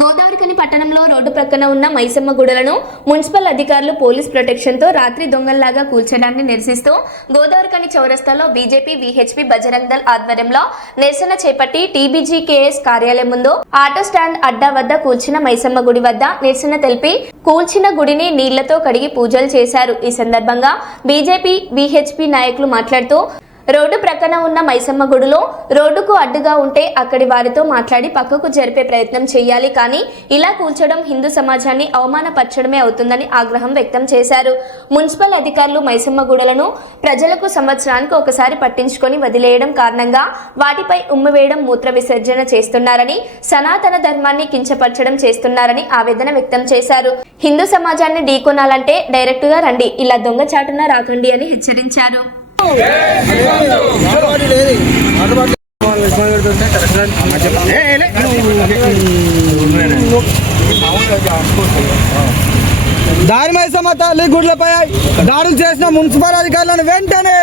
గోదావరికని పట్టణంలో రోడ్డు ప్రక్కన ఉన్న మైసమ్మ గుడలను మున్సిపల్ అధికారులు పోలీస్ ప్రొటెక్షన్తో రాత్రి దొంగల్లాగా కూల్చడాన్ని నిరసిస్తూ గోదావరికని చౌరస్తాలో బీజేపీ విహెచ్పి బజరంగ్ దళ్ ఆధ్వర్యంలో నిరసన చేపట్టి టీబీజీకేఎస్ కార్యాలయం ముందు ఆటో స్టాండ్ అడ్డా వద్ద కూల్చిన మైసమ్మ గుడి వద్ద నిరసన తెలిపి కూల్చిన గుడిని నీళ్ళతో కడిగి పూజలు చేశారు. ఈ సందర్భంగా బీజేపీ విహెచ్పి నాయకులు మాట్లాడుతూ రోడ్డు ప్రక్కన ఉన్న మైసమ్మ గుడిలో రోడ్డుకు అడ్డుగా ఉంటే అక్కడి వారితో మాట్లాడి పక్కకు జరిపే ప్రయత్నం చేయాలి. కానీ ఇలా కూల్చడం హిందూ సమాజాన్ని అవమానపరచడమే అవుతుందని ఆగ్రహం వ్యక్తం చేశారు. మున్సిపల్ అధికారులు మైసమ్మ గుడలను ప్రజలకు సంవత్సరానికి ఒకసారి పట్టించుకొని వదిలేయడం కారణంగా వాటిపై ఉమ్మివేయడం మూత్ర విసర్జన చేస్తున్నారని సనాతన ధర్మాన్ని కించపరచడం చేస్తున్నారని ఆవేదన వ్యక్తం చేశారు. హిందూ సమాజాన్ని ఢీకొనాలంటే డైరెక్టుగా రండి ఇలా దొంగచాటున రాకండి అని హెచ్చరించారు. దారి మైసమ్మ తల్లి గుడ్లపై దాడులు చేసిన మున్సిపల్ అధికారులను వెంటనే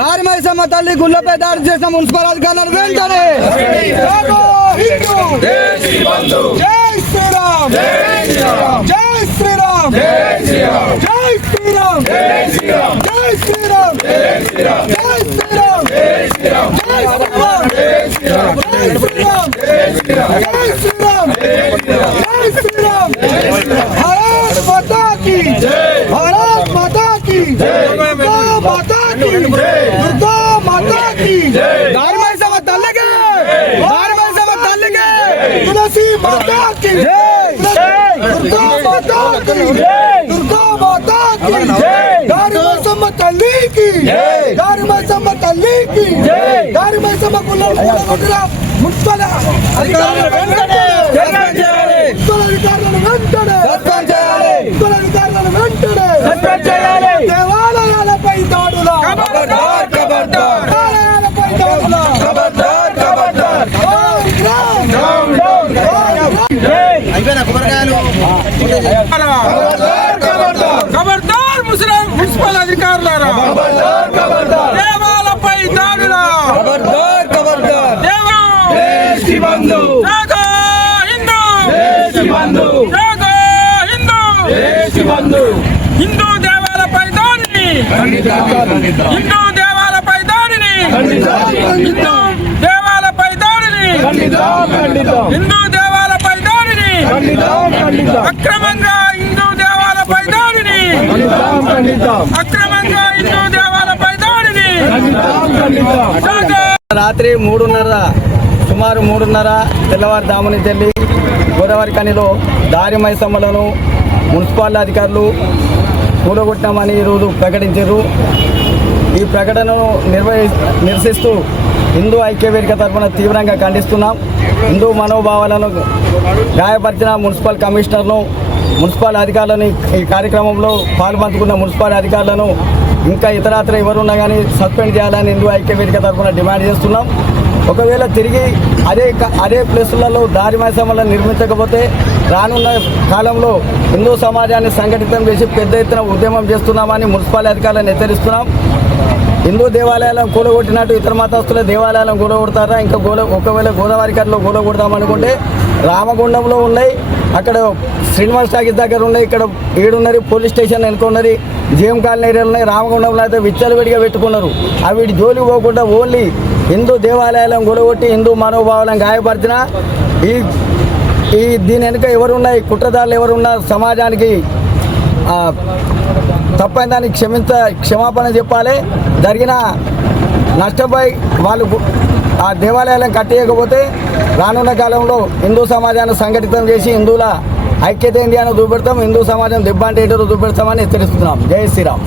దారి మైసమ్మ తల్లి గుడ్లపై దాడులు చేసిన మున్సిపల్ అధికారులను వెంటనే శ్రీరామ్ జై శ్రీరామ్ జై శ్రీరామ్ జై శ్రీరామ్ జై శ్రీరామ్ जय श्री राम जय। श्री राम भारत माता की भारत माता की। दुर्गा माता की दुर्गा माता की दारमाई से मत डाल के दारमाई से मत डाल के तुलसी माता की दुर्गा माता की दुर्गा माता की दारमाई से मत अली की दारमाई से मत अली की दारमाई से मत गुलाम गुलाम మున్సిపల్ అధికారులను వెంటనే సస్పెండ్ చేయాలి. మున్సిపల్ అధికారులను వెంటనే సస్పెండ్ చేయాలి. మున్సిపల్ అధికారులను వెంటనే సస్పెండ్ చేయాలి. దేవాలయాలపై దాడుల. ఖబర్దార్ ఖబర్దార్ దేవాలయాలపై దాడుల. కుమరకాయలు ఖబర్దార్ మున్సిపల్ అధికారులారా. హిందూ దేవాలపై దాడిని. హిందూ దేవాలపై దాడిని. హిందూ దేవాలపై దాడిని. అక్రమంగా హిందూ దేవాలపై దాడిని. అక్రమంగా హిందూ దేవాలపై దాడిని. రాత్రి మూడున్నర సుమారు మూడున్నర తెల్లవారుజాము నుంచి వెళ్ళి గోదావరి కనిలో దారి మైసమ్మలను మున్సిపల్ అధికారులు కూడగొట్టామని ఈరోజు ప్రకటించారు. ఈ ప్రకటనను నిర్వహి నిరసిస్తూ హిందూ ఐక్యవేదిక తరఫున తీవ్రంగా ఖండిస్తున్నాం. హిందూ మనోభావాలను గాయపరిచిన మున్సిపల్ కమిషనర్ను మున్సిపల్ అధికారులను ఈ కార్యక్రమంలో పాల్పంచుకున్న మున్సిపల్ అధికారులను ఇంకా ఇతరాత్ర ఎవరున్నా కానీ సస్పెండ్ చేయాలని హిందూ ఐక్యవేదిక తరఫున డిమాండ్ చేస్తున్నాం. ఒకవేళ తిరిగి అదే క- అదే ప్లేసులలో దారి మైసమ్మలను నిర్మించకపోతే రానున్న కాలంలో హిందూ సమాజాన్ని సంఘటితం చేసి పెద్ద ఎత్తున ఉద్యమం చేస్తున్నామని మున్సిపాలిటీ అధికారులను హెచ్చరిస్తున్నాం. హిందూ దేవాలయాలను కూడగొట్టినట్టు ఇతర మతస్థుల దేవాలయాలను కూడగొడతారా? ఇంకా గోడ ఒకవేళ గోదావరి కట్లో కూడగొడదామనుకుంటే రామగుండంలో ఉన్నాయి. అక్కడ శ్రీనివాస్ టాకీస్ దగ్గర ఉన్నాయి. ఇక్కడ ఏడున్నది పోలీస్ స్టేషన్ వెనుకున్నది. జేఎం కాలనీ ఏరియాలు ఉన్నాయి. రామగుండంలో అయితే విచ్చలవిడిగా పెట్టుకున్నారు. అవి జోలికి పోకుండా ఓన్లీ హిందూ దేవాలయాలను కూడగొట్టి హిందూ మనోభావాలను గాయపరిచిన ఈ ఈ దీని వెనుక ఎవరున్నాయి? కుట్రదారులు ఎవరున్నా? సమాజానికి తప్పైన దానికి క్షమించ క్షమాపణ చెప్పాలి. జరిగిన నష్టపై వాళ్ళు ఆ దేవాలయాలను కట్టేయకపోతే రానున్న కాలంలో హిందూ సమాజాన్ని సంఘటితం చేసి హిందువుల ఐక్యత ఏంటి అని చూపెడతాం హిందూ సమాజం దెబ్బంటే ఏంటో చూపెడతామని హెచ్చరిస్తున్నాం. జై శ్రీరామ్.